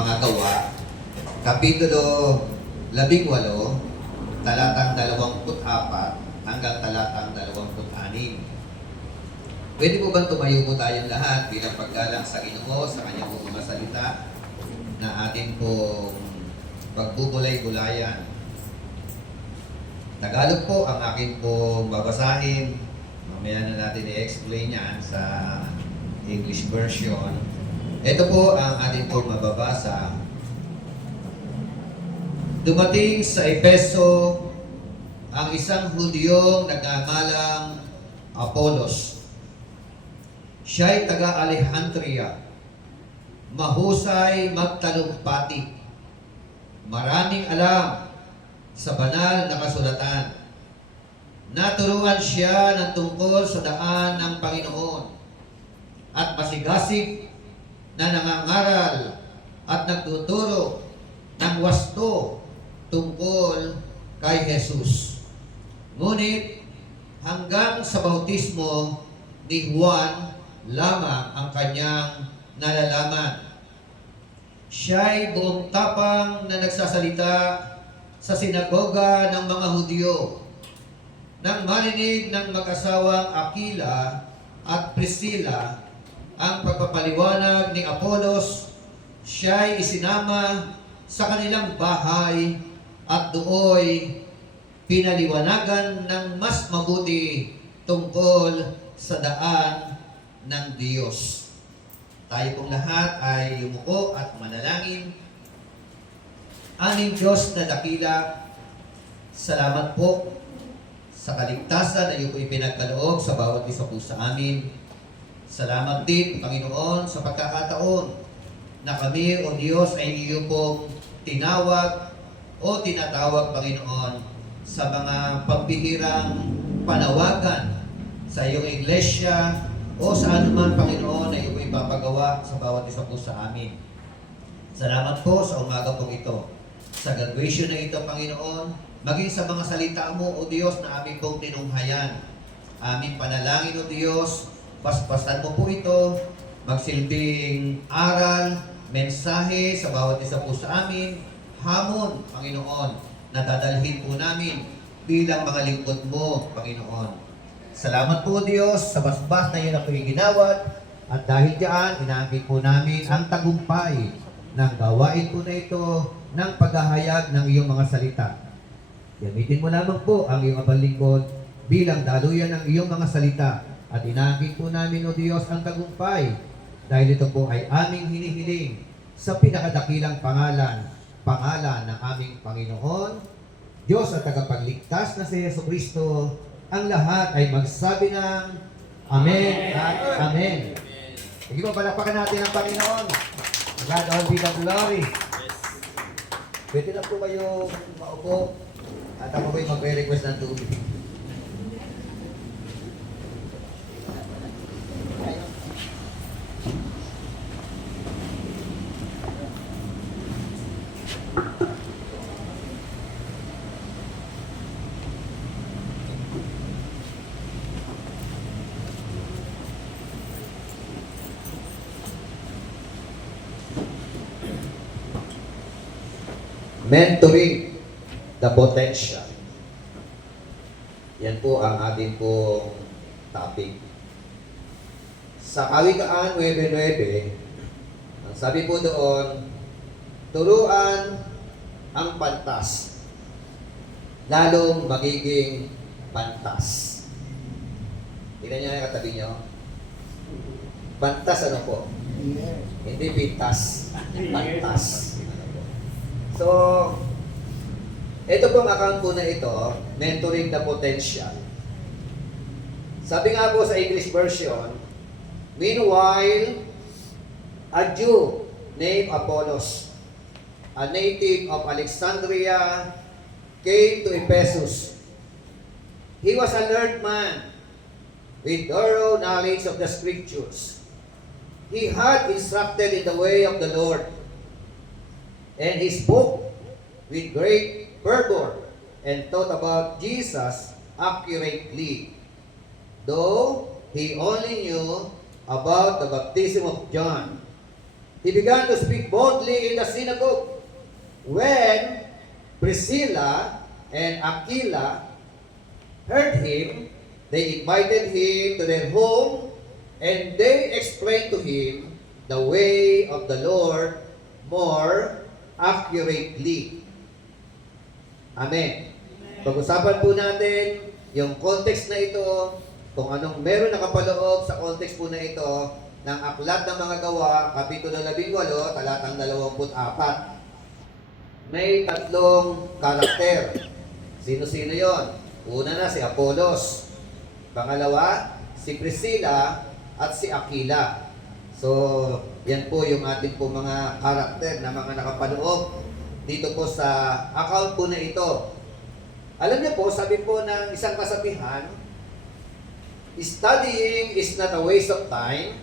mga gawa, Kapitulo 18, talatang 24 hanggang talatang 26. Pwede po bang tumayo po tayong lahat bilang paggalang sa Ginoo sa kanyang mga salita na atin pong pagbubulay-bulayan. Tagalog po ang akin pong babasahin. Mamaya na natin i-explain yan sa English version. Ito po ang atin pong mababasa. Dumating sa Efeso ang isang Hudyong nagngangalang Apolos. Siya'y taga-Alejandria. Mahusay magtalumpati. Maraming alam sa banal na kasulatan. Naturuan siya ng tungkol sa daan ng Panginoon at masigasig na nangangaral at nagtuturo ng wasto tungkol kay Jesus. Ngunit hanggang sa bautismo ni Juan lamang ang kanyang nalalaman. Siya'y buong tapang na nagsasalita sa sinagoga ng mga Hudyo. Nang marinig ng mag-asawang Aquila at Priscilla ang pagpapaliwanag ni Apolos, siya'y isinama sa kanilang bahay at dooy pinaliwanagan ng mas mabuti tungkol sa daan ng Diyos. Tayo pong lahat ay yumuko at manalangin. Aming Diyos na dakila, salamat po sa kaligtasan na iyo po ipinagkaloob sa bawat isa po sa amin. Salamat din, Panginoon, sa pagkakataon na kami, O Diyos, ay iyo pong tinawag o tinatawag, Panginoon, sa mga pagbihirang panawagan sa iyong iglesia o sa anuman, Panginoon, na iyo po ipapagawa sa bawat isa po sa amin. Salamat po sa umaga pong ito. Sa graduation na ito, Panginoon, maging sa mga salita mo, O Diyos, na aming pong tinunghayan. Aming panalangin, O Diyos, paspasan mo po ito, magsilbing aral, mensahe sa bawat isa po sa amin, hamon, Panginoon, na dadalhin po namin bilang mga lingkod mo, Panginoon. Salamat po, Diyos, sa basbas na yun na po'y ginawat, at dahil diyan, inaangkin po namin ang tagumpay ng gawain po na ito ng paghahayag ng iyong mga salita. Gamitin mo lamang po ang iyong abang lingkod bilang daluyan ng iyong mga salita, at inaangkin po namin, O Diyos, ang tagumpay dahil ito po ay aming hinihiling sa pinakadakilang pangalan ng aming Panginoon, Diyos at tagapagligtas na si Jesucristo. Ang lahat ay magsabi ng Amen at Amen. Sige po, palakpakan natin ang Panginoon. God all be the glory. Pwede na po kayo maupo at ako po'y magre-request ng tubig. Mentoring the potential. Yan po ang ating pong topic. Sa Kawikaan 9:9, ang sabi po doon, turuan ang pantas, lalong magiging pantas. Tingnan niyo yung katabi niyo. Pantas ano po? Hindi pintas. Pantas. So, ito pong account po na ito, Mentoring the Potential. Sabi nga po sa English version, meanwhile, a Jew named Apollos, a native of Alexandria, came to Ephesus. He was a learned man with thorough knowledge of the Scriptures. He had instructed in the way of the Lord, and he spoke with great fervor and taught about Jesus accurately, though he only knew about the baptism of John. he began to speak boldly in the synagogue. When Priscilla and Aquila heard him, they invited him to their home, and they explained to him the way of the Lord more accurately. Amen. Pag-usapan po natin yung context na ito, kung anong meron nakapaloob sa context po na ito ng Aklat ng Mga Gawa, Kapitulo 18, talatang 24. May tatlong karakter. Sino-sino yon? Una na si Apollos. Pangalawa, si Priscilla at si Aquila. So, yan po yung ating po mga karakter na mga nakapaloob dito po sa account po na ito. Alam niyo po, sabi po ng isang kasabihan, studying is not a waste of time.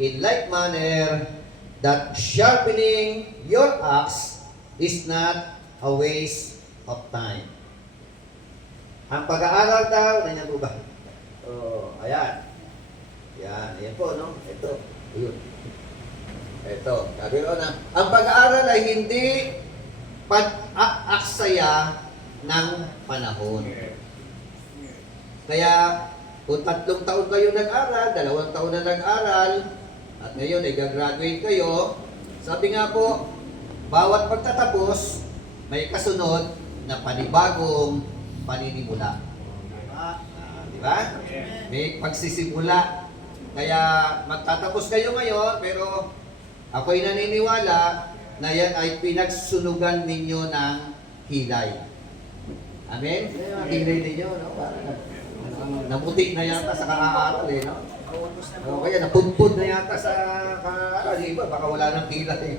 In like manner, that sharpening your axe is not a waste of time. Ang pag-aaral daw, nandiyan po ba? Oh, ayan. Ayan po, no? Ito. Ayun. Ito. Sabi ko na, ang pag-aaral ay hindi pag-aaksaya ng panahon. Kaya, kung 3 taon kayo nag-aral, 2 taon na nag-aral, at ngayon ay gagraduate kayo, sabi nga po, bawat pagtatapos, may kasunod na panibagong paninimula. Di ba? May pagsisimula. Kaya magtatapos kayo ngayon, pero ako'y naniniwala na yan ay pinagsunugan ninyo ng hilay. Amen? Hilay ninyo, no? Namuti na yata sa kakaaral, eh, no? O kaya napumpod na yata sa kakaaral, di ba? Baka wala nang hilay.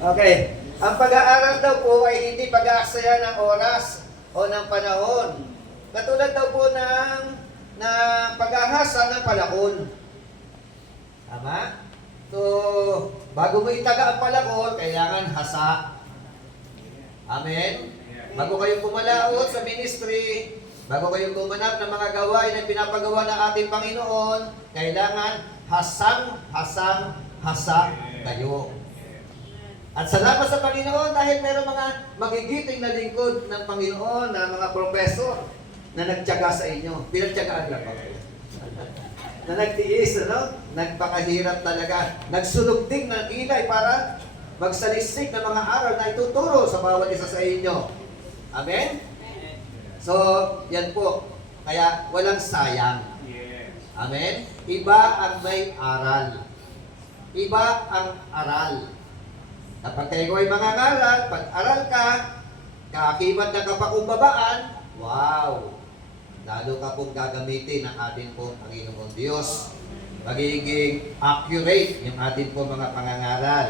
Okay. Ang pag-aaral daw po ay hindi pag-aaksaya ng oras o ng panahon. Katulad daw po ng pag-ahasa ng palakol. Tama? So, bago mo itaga ang palakol, kailangan hasa. Amen? Bago kayong pumalaot sa ministry, bago kayong gumanap ng mga gawain na pinapagawa ng ating Panginoon, kailangan hasa kayo. At salamat sa Panginoon dahil meron mga magigiting na lingkod ng Panginoon na mga professor na nagtiyaga sa inyo. Pinagtiyagaan lang ako. Na nagtiis, ano? Nagpakahirap talaga. Nagsulugting ng ilay para magsalisik ng mga aral na ituturo sa bawat isa sa inyo. Amen? So, yan po. Kaya walang sayang. Amen? Iba ang may aral. Iba ang aral. Kapag kayo ay mangangaral, pag-aral ka, kaakibat ng kapakumbabaan, wow! Lalo ka pong gagamitin ng ating pong Panginoon Diyos. Magiging accurate yung ating pong mga pangangaral.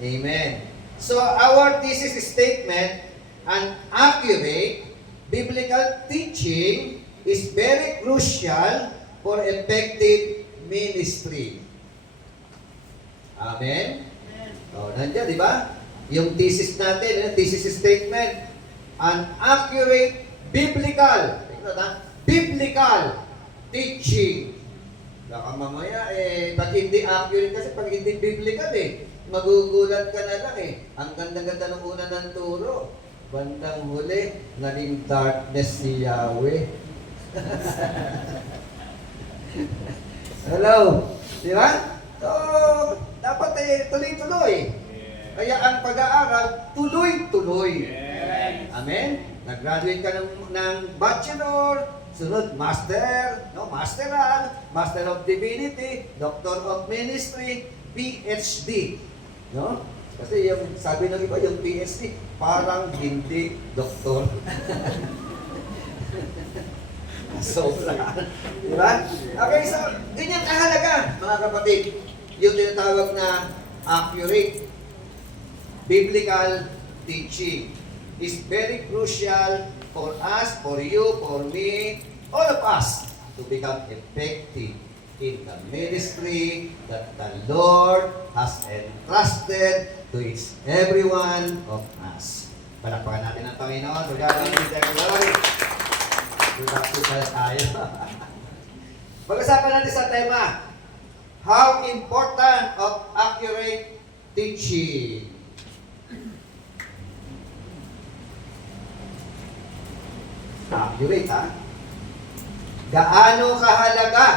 Amen. So, our thesis statement, an accurate biblical teaching is very crucial for effective ministry. Amen? O, nandiyan, di ba? Yung thesis natin, thesis statement, an accurate biblical teaching. Baka mamaya, pag hindi accurate kasi, pag hindi biblical, magugulat ka na lang Ang ganda-ganda ng una ng turo. Bandang huli, naging darkness si Yahweh. Hello? Di ba? So, dapat tuloy-tuloy. Kaya ang pag-aaral, tuloy-tuloy. Amen? Nag-graduate ka ng bachelor, sunod master, masteral, master of divinity, doctor of ministry, PhD. No? Kasi yung sabi ng iba, yung PhD, parang hindi doktor. Sobra. Di ba? Okay, so, ganyan kahalaga, mga kapatid. Yung tinatawag na accurate biblical teaching is very crucial for us, for you, for me, all of us to become effective in the ministry that the Lord has entrusted to each every one of us. Palakpakan natin ang Panginoon. To God be the glory. Tulak po tayo. Pag-usapan natin sa tema, How important of accurate teaching. Accurate, ha? Gaano kahalaga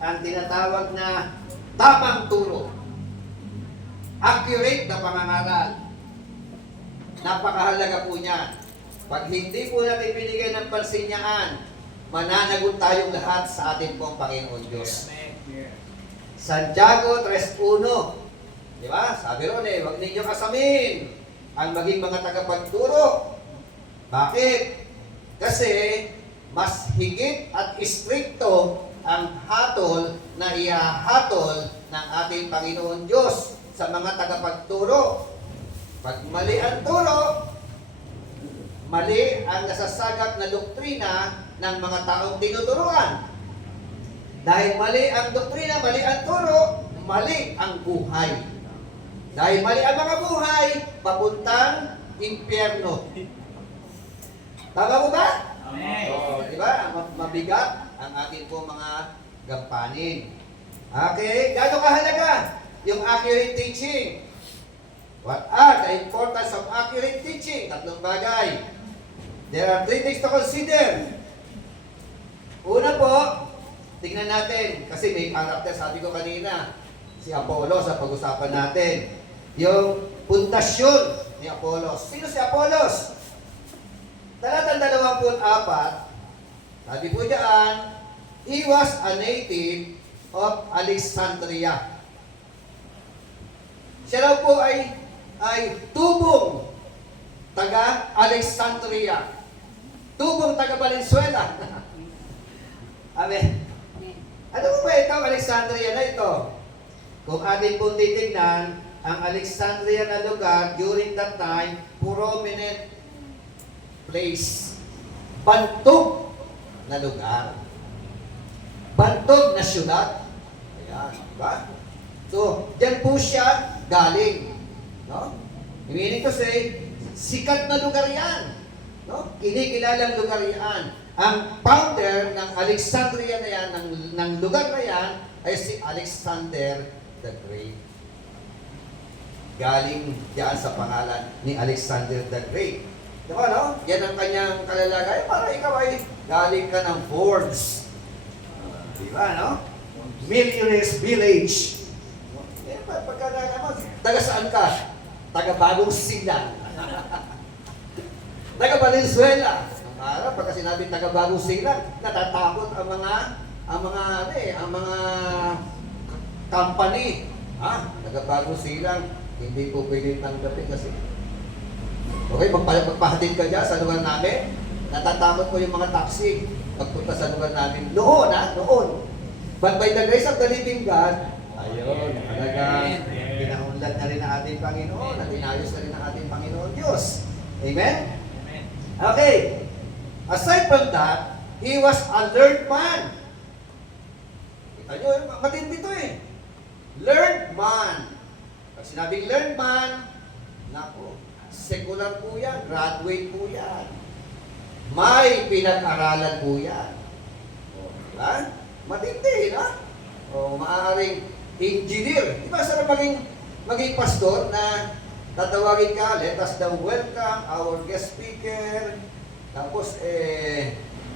ang tinatawag na tamang turo? Accurate na pangangaral. Napakahalaga po niya. Pag hindi po natin binigyan ng pansinyaan, mananagot tayong lahat sa ating pong Panginoon Diyos. Santiago 3:1. Di ba? Sabi ron huwag ninyong asamin ang maging mga tagapagturo. Bakit? Kasi mas higit at istrikto ang hatol na ihahatol ng ating Panginoon Diyos sa mga tagapagturo. Pag mali ang turo, mali ang nasasagap na doktrina ng mga taong tinuturuan. Dahil mali ang doktrina, mali ang turo, mali ang buhay. Dahil mali ang mga buhay, papuntang impyerno. Tama mo ba? Amen. Di ba? Mabigat ang ating po mga gampanin. Okay? Gaano kahalaga yung accurate teaching? What are the importance of accurate teaching? Tatlong bagay. There are 3 things to consider. Una po, tingnan natin, kasi may character, sabi ko kanina, si Apollos sa pag-usapan natin. Yung pundasyon ni Apollos. Sino si Apollos? Talatang 24, sabi po diyan, he was a native of Alexandria. Siya raw po ay tubong taga Alexandria. Tubong taga Valenzuela. Amen. Ano po ba ito, Alexandria na ito? Kung atin pong titignan, ang Alexandria na lugar during that time, prominent place. Bantog na lugar. Bantog na syudad. Ayan, diba? So, dyan po siya galing. No? Meaning to say, sikat na lugar yan. No? Kinikilalang lugar yan. Ang founder ng Alexandria na yan, ng lugar na yan, ay si Alexander the Great. Galing diyan sa pangalan ni Alexander the Great. Diba, no? Yan ang kanyang kalalagay. Para ikaw ay galing ka ng Forbes. Diba, no? Millionaires Village. Eh, pagkakala mo, taga saan ka? Taga Bagong Silang. Taga Valenzuela. Para pagka sinabi taga Bagong Silang, natatakot ang mga company. Taga Bagong Silang, hindi po pwede tanggapin kasi. Okay, magpahatid ka dyan sa lugar namin, natatakot po yung mga taxi pagpunta sa lugar namin. Noon. But by the grace of the living God, ayun, talagang pinaunlad na rin ang ating Panginoon at inayos na rin ang ating Panginoon Diyos. Amen? Okay. Aside from that, he was a learned man. Kita nyo, matindi ito eh. Learned man. Pag sinabing learned man, naku, secular po yan, graduate po yan. May pinag-aralan po yan. O, diba? Matindi, no? O, maaaring engineer. Di ba sarap maging pastor na tatawagin ka, let us now welcome our guest speaker, tapos,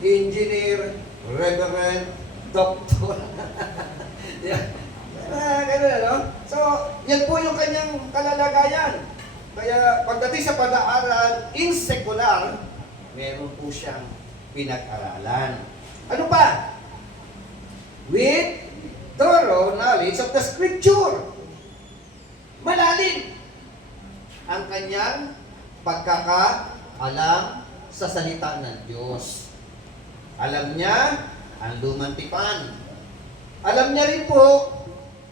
engineer, reverend, doctor. Ganun, no? So, yan po yung kanyang kalalagayan. Kaya, pagdating sa pag-aaral, in secular, meron po siyang pinag-aralan. Ano pa? With thorough knowledge of the Scripture. Malalim ang kanyang pagkakaalam sa salita ng Diyos. Alam niya ang lumang tipan. Alam niya rin po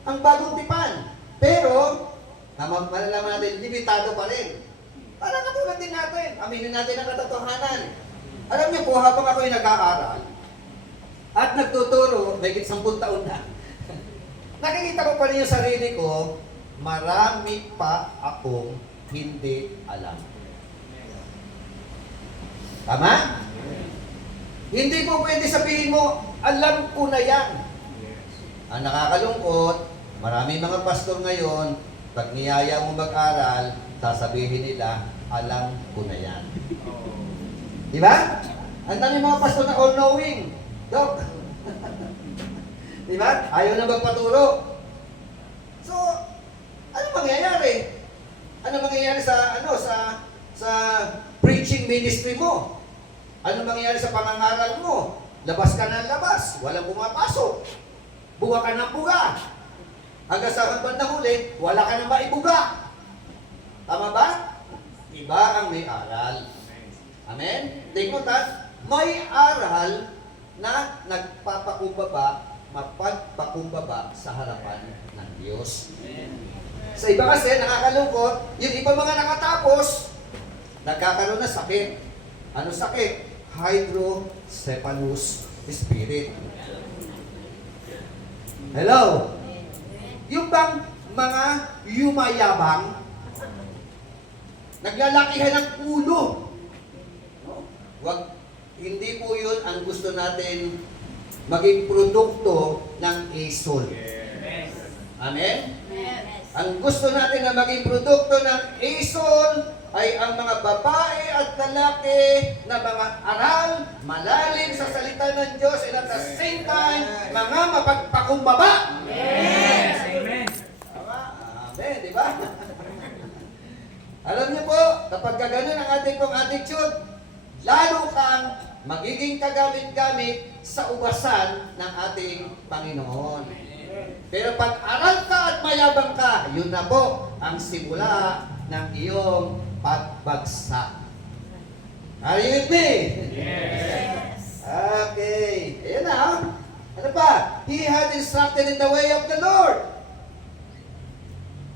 ang bagong tipan. Pero, malalaman natin, limitado pa rin. Parang katulad din natin. Aminin natin ang katotohanan. Alam niyo po, habang ako'y nag-aaral at nagtuturo, may 10 taon na, nakikita ko pa rin yung sarili ko, marami pa akong hindi alam. Tama? Hindi po pwede sabihin mo, alam ko na yan. Ang nakakalungkot, maraming mga pastor ngayon, pag niyaya mo mag-aral, sasabihin nila, alam ko na yan. Di ba? Ang dami mga pastor na all-knowing. Dok. Di ba? Ayaw na magpaturo. So, ano mangyayari? Ano mangyayari sa preaching ministry mo? Ano mangyayari sa pangangaral mo? Labas ka ng labas, walang pumapasok. Buga ka ng buga. Hanggang sa bandang huli, wala ka nang maibuga. Tama ba? Iba ang may aral. Amen? Take note ha, may aral na nagpapakumbaba, mapagpakumbaba sa harapan ng Diyos. Sa iba kasi, nakakalungkot, yung iba mga nakatapos, nagkakaroon ng sakit. Ano sakit? Hydrocephalus spirit. Hello? Yung bang mga yumayabang, naglalakihan ng ulo. Wag, hindi po yun ang gusto natin maging produkto ng ASOL. Amen? Ang gusto natin na maging produkto ng ASOL ay ang mga babae at lalaki na mga aral, malalim sa salita ng Diyos, and at the same time, mga mapagpakumbaba. Yes! Amen! Amen, di ba? Alam niyo po, kapag gano'n ang ating pong attitude, lalo kang magiging kagamit-gamit sa ubasan ng ating Panginoon. Pero pag aral ka at mayabang ka, yun na po ang simula ng iyong pagbagsak. Are you with me? Yes! Okay. Ayan na. Ano pa? He had instructed in the way of the Lord.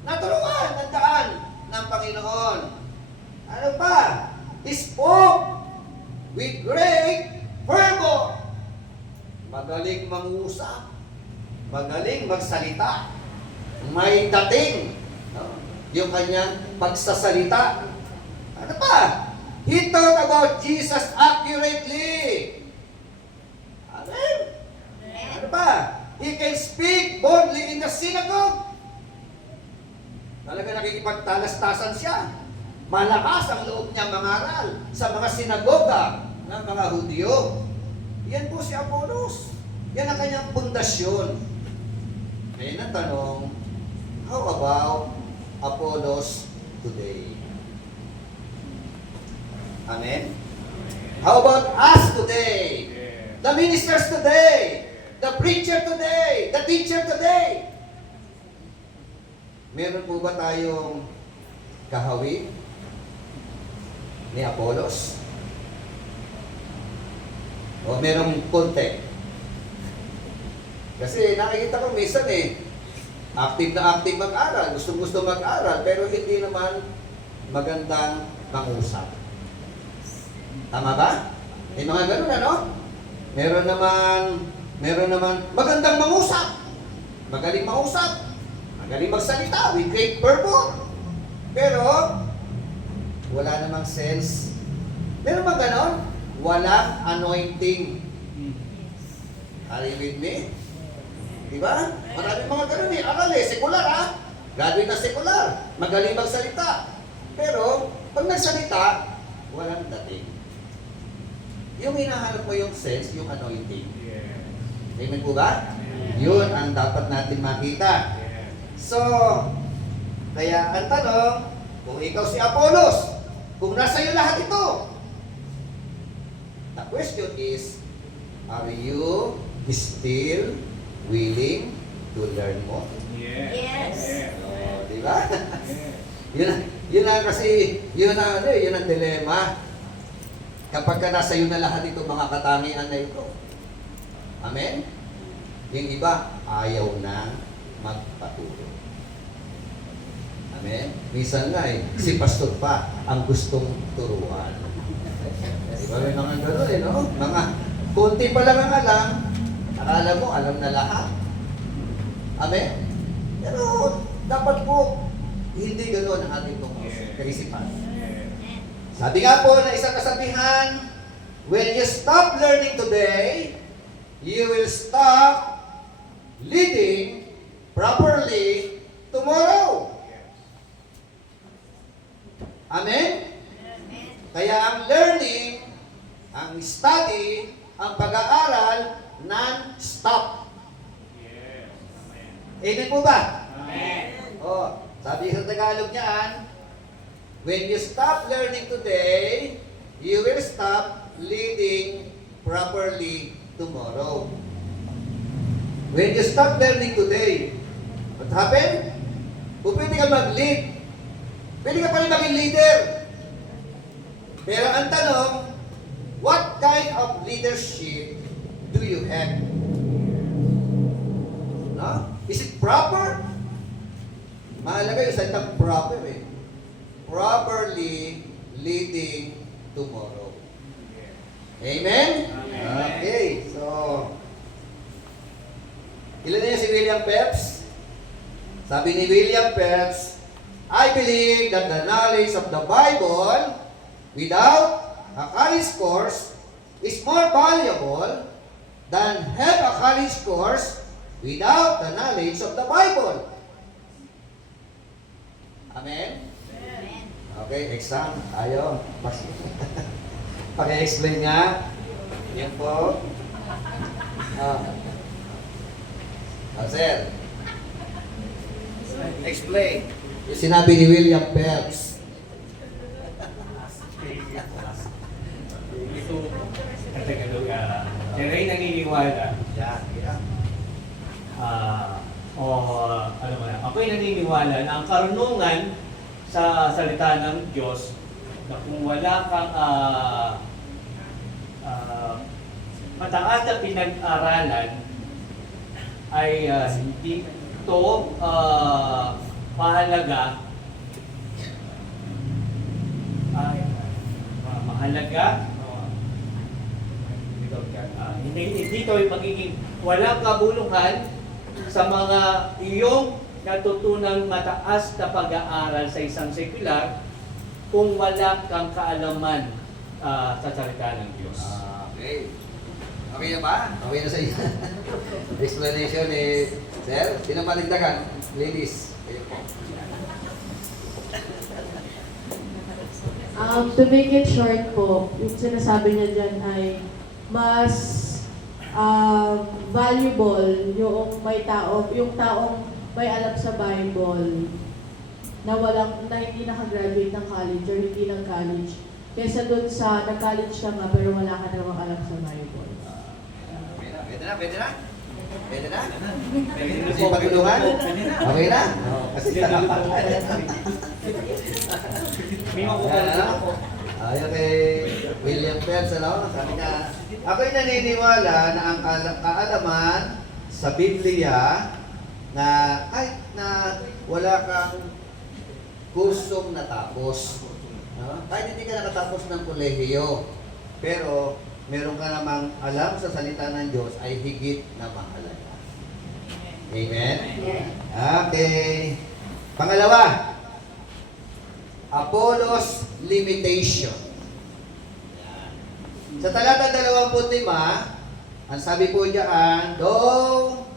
Naturuan ang daan ng Panginoon. Ano pa? He spoke with great fervor. Magaling mangusap. Magaling magsalita. May dating. No? Yung kanyang pagsasalita. Ano pa? He taught about Jesus accurately. Amen? Ano pa? He can speak boldly in the synagogue. Talaga nakikipagtalastasan siya. Malakas ang loob niya mangaral sa mga sinagoga ng mga Hudyo. Yan po si Apollos. Yan ang kanyang pundasyon. Ngayon ang tanong, how about Apollos today? Amen? How about us today? The ministers today? The preacher today? The teacher today? Meron po ba tayong kahawig ni Apollos? O merong konti? Kasi nakikita ko minsan active na active mag-aral, gusto mag-aral, pero hindi naman magandang mangusap. Tama ba? May mga ganun, ano? Meron naman magandang mangusap. Magaling mangusap. Magaling magsalita with great fervor. Pero, wala namang sense. Meron ba ganon? Walang anointing. Are you with me? Diba? Maraming mga ganon aral sekular Graduate na sekular. Magaling magsalita. Pero, pag nagsalita, walang dating. Yung hinahanap mo yung sense, yung anointing. Amen po ba? Yun ang dapat natin makita. So, kaya ang tanong, kung ikaw si Apollos, kung nasa iyo lahat ito, the question is, are you still willing to learn more? Yes! Di ba? Yun ang dilema. Kapag ka nasa iyo na lahat ito, mga katangian na ito. Amen? Yung iba, ayaw na magpaturo. Amen? Minsan nga si pastor pa ang gustong turuan. Diba may mga gano'n no? Mga konti pa lang ang alam, akala mo alam na lahat. Amen? Pero dapat po, hindi gano'n ang ating kaisipan. Sabi nga po na isang kasabihan, when you stop learning today, you will stop leading properly tomorrow. Amen? Kaya ang learning, ang study, ang pag-aaral, non-stop. Amen po ba? Amen. Oh, sabi sa Tagalog niyan, when you stop learning today, you will stop leading properly tomorrow. When you stop learning today, what happened? Kung pwede ka mag-lead, pwede ka pa rin maging leader. Pero ang tanong, what kind of leadership do you have? No? Is it proper? Mahalaga yung salitang proper eh. Properly leading tomorrow. Amen? Okay, so ilan na yun si William Phelps? Sabi ni William Phelps, I believe that the knowledge of the Bible without a college course is more valuable than have a college course without the knowledge of the Bible. Amen? Okay, exam. Tayo. Paki-explain nga. Yan po. Sir. Explain. Yung sinabi ni William Phelps. Ito, sa Tagalog, siya rin naniniwala. Ako'y naniniwala na ang karunungan sa salita ng Diyos na kung wala kang mataas na pinag-aralan ay hindi ito mahalaga hindi ito magiging walang kabuluhan sa mga iyong natutunang mataas na pag-aaral sa isang sekular kung wala kang kaalaman sa salita ng Diyos. Okay. Okay na ba? Okay na sa iyo. Explanation ni Sir. Sino maligdagan? Ladies. Kayo po. To make it short po, yung sinasabi niya dyan ay mas valuable yung yung taong may alam sa Bible na hindi nakagraduate ng college or hindi ng college kaysa dun sa nag-college ka nga pero wala ka namang alam sa Bible. Pwede na? Pwede na? Pwede na? Kasi pagtulungan? Okay na? Kasi May makukulit ako. Ayon kay William Phelps, sabi niya, ako'y naniniwala na ang kaalaman sa Biblia na kahit na wala kang kursong natapos, no? Kahit hindi ka nakatapos ng kolehiyo, pero meron ka namang alam sa salita ng Diyos ay higit na mahalaga. Amen? Okay. Pangalawa, Apollo's limitation. Sa talata 25, ang sabi po diyan, though,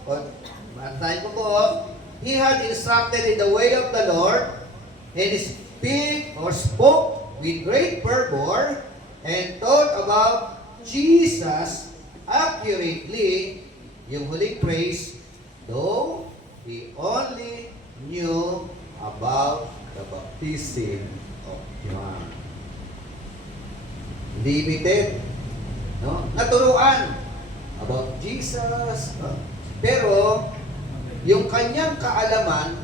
mantayin ko po, he had instructed in the way of the Lord, and spoke with great fervor, and taught about Jesus accurately, yung huling praise, though he only knew about the baptism of John. Limited, no? Naturuan about Jesus, no? Pero yung kanyang kaalaman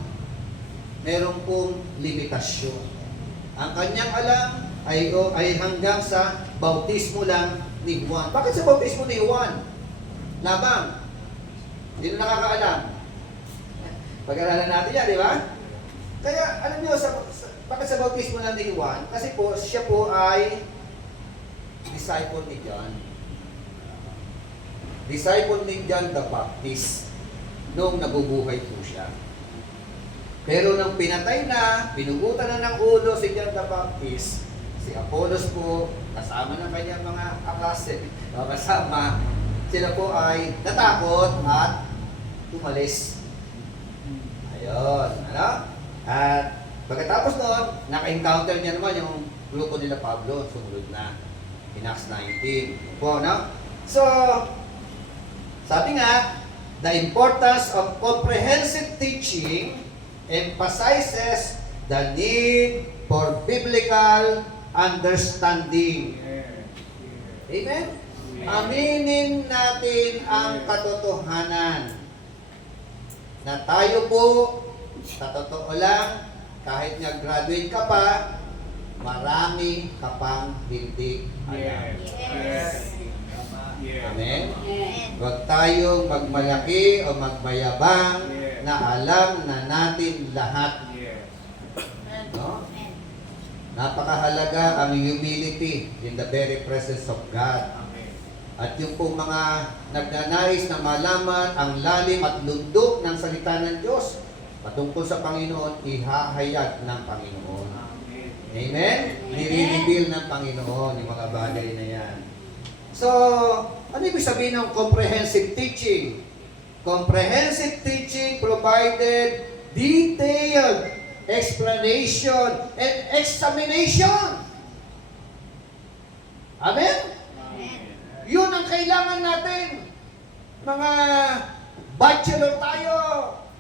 meron pong limitasyon. Ang kanyang alam ay hanggang sa bautismo lang ni Juan. Bakit sa bautismo ni Juan lamang? Hindi na nakakaalam. Pag-aralan natin yan, di ba? Kaya, alam niyo, bakit sa bautismo lang ni Juan? Kasi po, siya po ay disciple ni John. Disciple ni John the Baptist noong nabubuhay po siya. Pero nang pinatay na, pinugutan na ng ulo si John the Baptist, si Apollos po, kasama ng kanyang mga aklase, kasama, sila po ay natakot at umalis. Ayun, ano? At pagkatapos noon, naka-encounter niya naman yung grupo nila Pablo, sumunod na. In Acts 19. Po, no? So, sabi nga, the importance of comprehensive teaching emphasizes the need for biblical understanding. Amen? Aminin natin ang katotohanan na tayo po, sa totoo lang, kahit nag-graduate ka pa, marami ka pang hindi alam. Yes. Amen? Amen. Huwag tayong magmalaki o magmayabang na alam na natin lahat. No? Amen. Napakahalaga ang humility in the very presence of God. At yung pong mga nagnanais na malaman ang lalim at lundok ng salita ng Diyos patungkol sa Panginoon, ihahayag ng Panginoon. Amen? Nire-reveal ng Panginoon yung mga bagay na yan. So, ano ibig sabihin ng comprehensive teaching? Comprehensive teaching provided detailed explanation and examination. Amen? Amen. Yun ang kailangan natin. Mga bachelor tayo,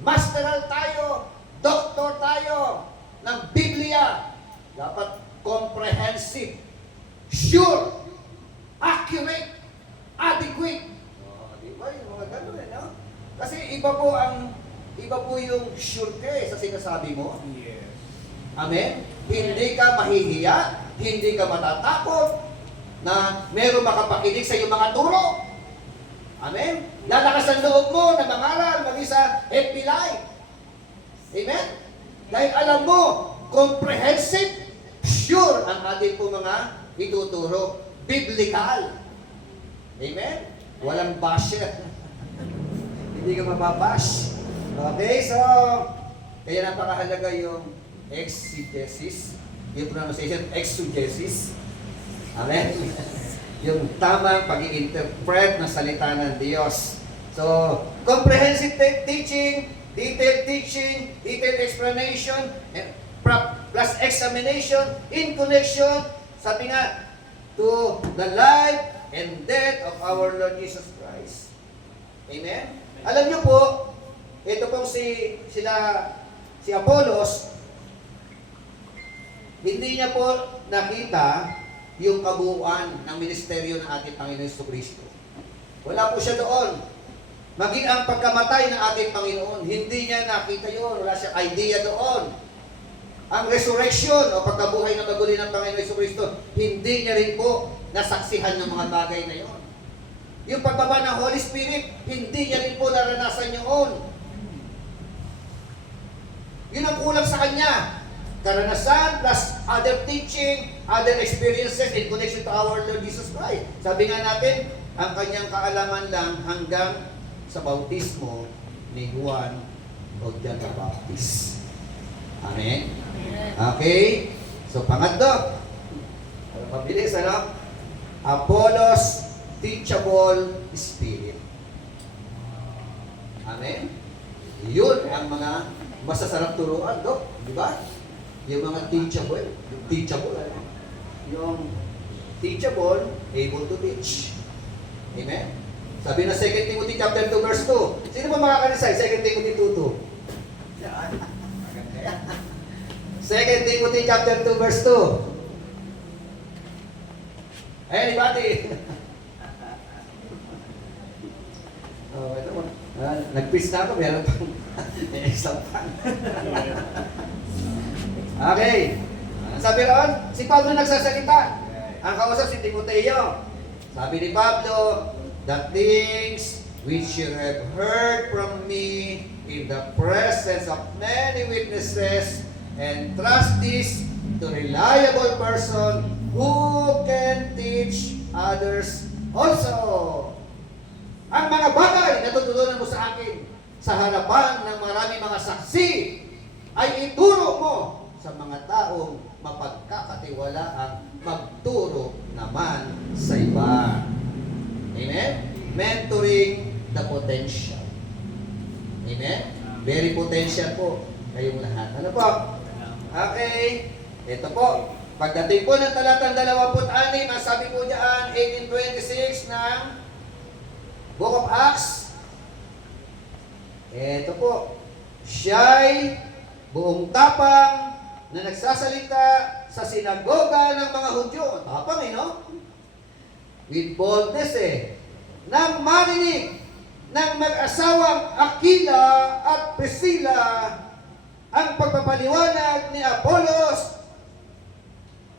masteral tayo, doctor tayo ng Biblia. Dapat comprehensive, sure, accurate, adequate. Di ba? Yung mga ganun no? Kasi iba po yung sure ka sa sinasabi mo. Amen? Hindi ka mahihiya, hindi ka matatakot, na meron makapakinig sa iyong mga turo. Amen? Lalakas ang loob mo na mangaral, maging sa FB Live. Amen? Dahil alam mo, comprehensive, sure ang ating po mga ituturo. Biblical. Amen? Walang basher. Hindi ka mababash. Okay, so, kaya napakahalaga yung exegesis, yung pronunciation, exegesis. Amen? Yung tamang pag-i-interpret ng salita ng Diyos. So, comprehensive teaching, detailed explanation, and plus examination in connection, sabi nga, to the life and death of our Lord Jesus Christ. Amen? Alam niyo po, ito pong si Apollos, hindi niya po nakita yung kabuuan ng ministeryo ng ating Panginoon Jesucristo. Wala po siya doon. Maging ang pagkamatay ng ating Panginoon, hindi niya nakita yun. Wala siyang idea doon. Ang resurrection o pagkabuhay na maguli ng Panginoon Jesucristo, hindi niya rin po nasaksihan ng mga bagay na yon. Yung pagbaba ng Holy Spirit, hindi niya rin po naranasan yun. Yun ang kulang sa kanya. Karanasan plus other teaching, other experiences in connection to our Lord Jesus Christ. Sabi nga natin, ang kanyang kaalaman lang hanggang sa bautismo ni Juan o John the Baptist. Amen? Okay? So, pangatlo. Mabilis, ano? Apollos teachable spirit. Amen? Yun ang mga masasarap turuan, Dok. Di ba? Yung mga teachable, yung teachable, able to teach. Amen? Sabi na 2 Timothy chapter 2 verse 2. Sino ba makakanisay? 2 Timothy 2:2. 2 Timothy chapter 2 verse 2. Anybody? Oh, ito mo. Nag-quiz na ako, meron pang exam pa. Okay. Sabi roon, si Pablo nagsasalita. Ang kausap si Timoteo. Sabi ni Pablo, the things which you have heard from me in the presence of many witnesses, and trust this to reliable person who can teach others also. Ang mga bagay na tututunan mo sa akin sa harapan ng maraming mga saksi ay ituro mo sa mga taong mapagkakatiwalaang magturo naman sa iba. Amen? Mentoring the potential. Amen? Very potential po kayong lahat. Ano po? Okay. Ito po. Pagdating po ng talatang 26, ang sabi po diyan, 18:26 ng Book of Acts. Ito po. Siya'y buong tapang na nagsasalita sa sinagoga ng mga Hudyo. Tapang no? With boldness nang marinig ng mag-asawang Aquila at Priscilla ang pagpapaliwanag ni Apolos,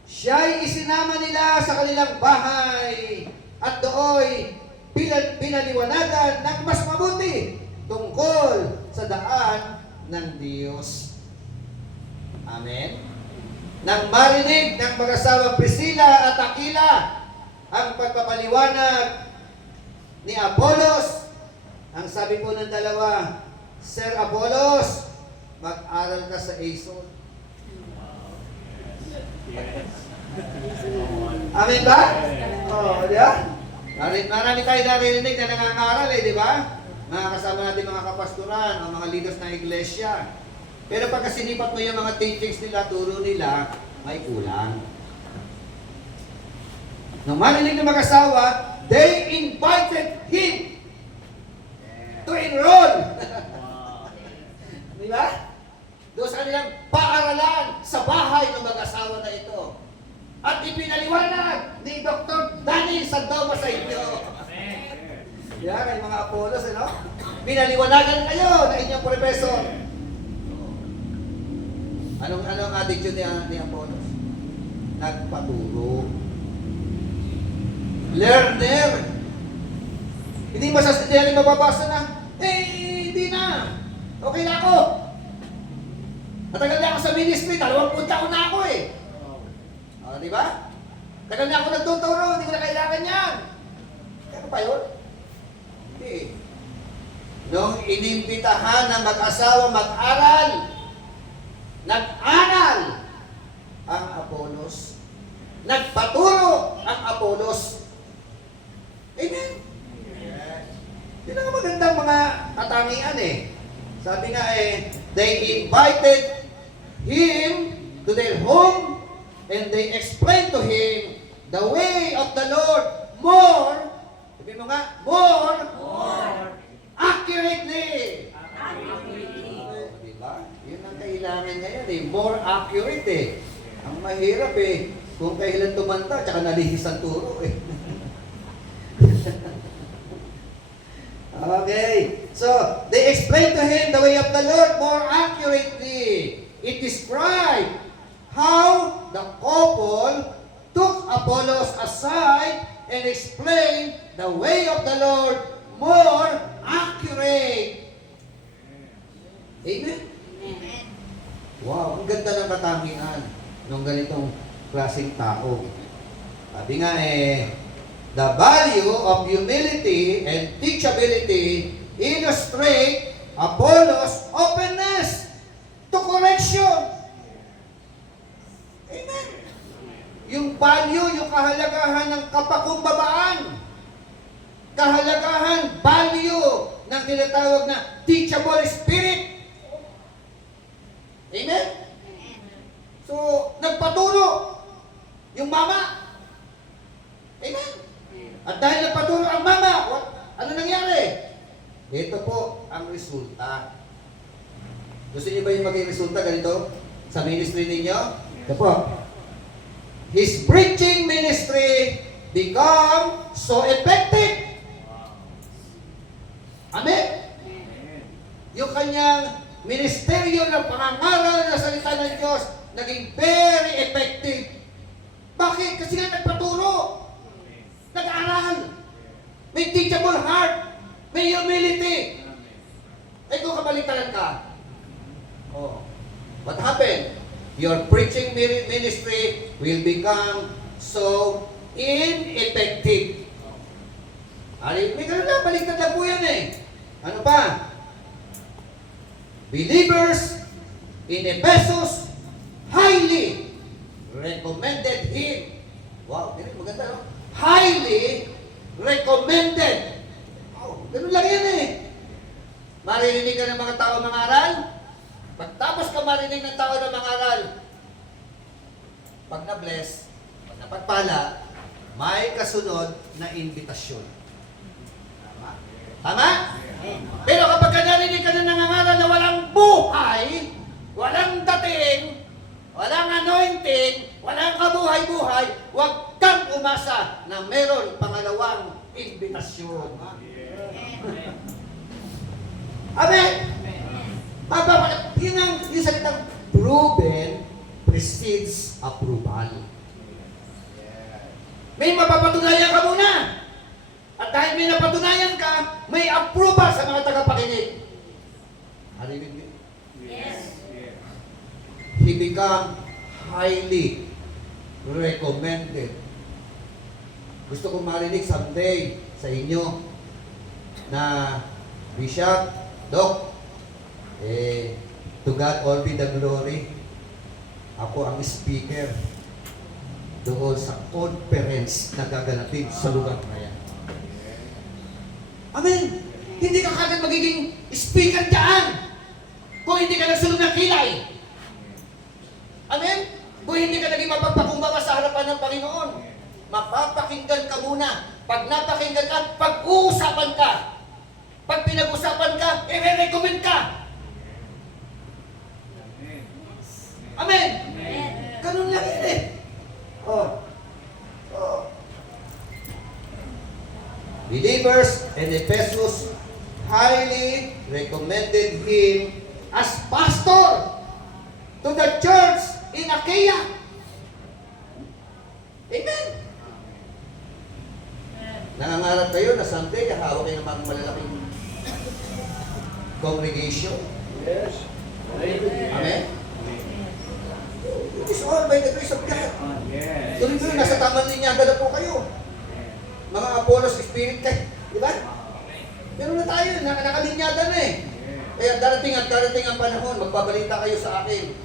siya'y isinama nila sa kanilang bahay at dooy pinaliwanagan ng mas mabuti tungkol sa daan ng Diyos. Amen? Nang marinig ng mag-asawang Priscilla at Aquila ang pagpapaliwanag ni Apolos, ang sabi po ng dalawa, Sir Apolos, mag-aral ka sa Ason. Amen ba? Oo, di ba? Marami tayo narinig na nangangaral di ba? Mga kasama natin mga kapastoran, ang mga leaders ng iglesia. Pero pagka sinipat mo yung mga teachings nila, turo nila, may kulang. Nung marinig ng mag-asawa, they invited him to enroll. Di ba? Doon sa kanilang paaralan sa bahay ng mag-asawa na ito. At ipinaliwanag ni Dr. Danny Sandoma sa inyo. Yan, kayo mga Apolos, pinaliwanagan kayo na inyong professor. Anong attitude ni Apolos? Nagpaturo. Learner. Hindi masasabihan yung mababasa na, hindi na. Okay na ako. Matagal na ako sa ministry, 20 taon na ako di ba? Tagal na ako nagtuturo, hindi ko na kailangan yan. Kaya pa yun? Hindi. Nung inimbitahan ng mag-asawa mag-aral, nag-aral ang Apolos. Nagpaturo ang Apolos. Amen? Yun ang magandang mga katangian Sabi nga they invited him to their home and they explained to him the way of the Lord more, sabi mo nga, more accurately. Diba? Yun ang kailangan ngayon more accurate Ang mahirap kung kailan tumanda, tsaka nalihis ang turo Okay. So, they explained to him the way of the Lord more accurately. It described how the couple took Apollos aside and explained the way of the Lord more accurate. Amen? Wow, ang ganda ng katangian ng ganitong klaseng tao. Sabi nga the value of humility and teachability illustrate Apollos' openness to correction. Amen. Yung value, yung kahalagahan ng kapakumbabaan, kahalagahan, value ng tinatawag na teachable spirit. Amen? So, nagpaturo yung mama. Amen? At dahil nagpaturo ang mama, ano nangyari? Ito po ang resulta. Gusto niyo ba yung maging resulta ganito sa ministry ninyo? Ito po. His preaching ministry become so effective. Amen? Yung kanyang ministeryo ng pangangaral na salita ng Diyos naging very effective. Bakit? Kasi nga nagpaturo. Nag-aaral. May teachable heart. May humility. Kung kabaliktaran ka. What happened? Your preaching ministry will become so ineffective. May ganun lang, baliktad lang po yan Ano pa? Believers in Ephesus highly recommended him. Wow, maganda highly recommended. Wow, ganun lang yan Maririnig ka ng mga tao mangaral. Pagtapos ka marinig ng tao na mangaral, pag na-bless, pag napagpala, may kasunod na invitasyon. Tama? Tama? Pero kapag ka narinig ka na nangangaral na walang buhay, walang dating, walang anointing, walang kabuhay-buhay, huwag kang umasa na meron pangalawang invitasyon. Amen? Yun ang yung salitang proven precedes approval. May mapapatunayan ka muna. At dahil may napatunayan ka, may approval sa mga tagapakinig. Harinig niyo? Yes. He become highly recommended. Gusto kong marinig someday sa inyo na Bishop, Doc, to God all be the glory. Ako ang speaker doon sa conference na gaganapin sa lugar na yan. Amen! Hindi ka kagad magiging speaker dyan kung hindi ka nagsunod ng kilay. Amen? Kung hindi ka naging mapagpakumbaba sa harapan ng Panginoon, mapapakinggan ka muna. Pag napakinggan ka, pag-uusapan ka. Pag pinag-usapan ka, i-recommend ka. Amen? Amen. Ganun lang yun eh. Oh. Believers in Ephesus highly recommended him as pastor to the church in Achaia. Amen. Nangangarap kayo na someday hawak kayo ng mga malalaking congregation. Yes. Amen. It is all by the grace of God. Yes. Tuloy-tuloy, nasa tamang linyada na po kayo. Mga Apollos Spirit, di ba? Meron na tayo, nakalinyada na eh. Kaya darating ang panahon, magbabalita kayo sa akin.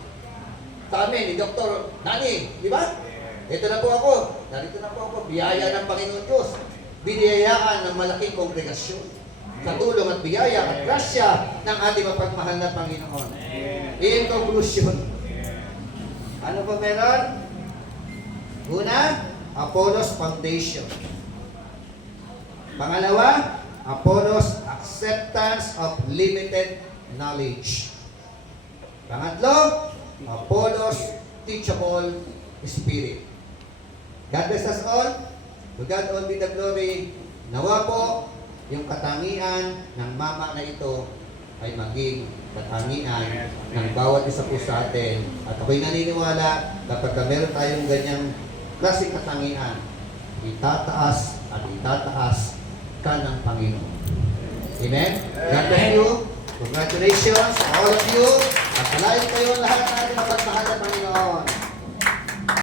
Sa amin, ni Dr. Nani, di ba? Ito na po ako, narito na po ako, biyaya ng Panginoon Diyos. Biniyayaan ng malaking kongregasyon. Sa tulong at biyaya at grasya ng ating mapagmahal na Panginoon. In conclusion, ano pa meron? Una, Apollos Foundation. Pangalawa, Apollos Acceptance of Limited Knowledge. Pangatlo, Apollos Teachable Spirit. God bless us all. To God all be the glory. Nawa po, yung katangian ng mama na ito ay maging katangian ng bawat isa po sa atin. At ako'y naniniwala kapag meron tayong ganyang klaseng katangian, itataas at itataas ka ng Panginoon. Amen? God bless you. Congratulations all of you. At palain kayo lahat natin ang pagmahal ng Panginoon.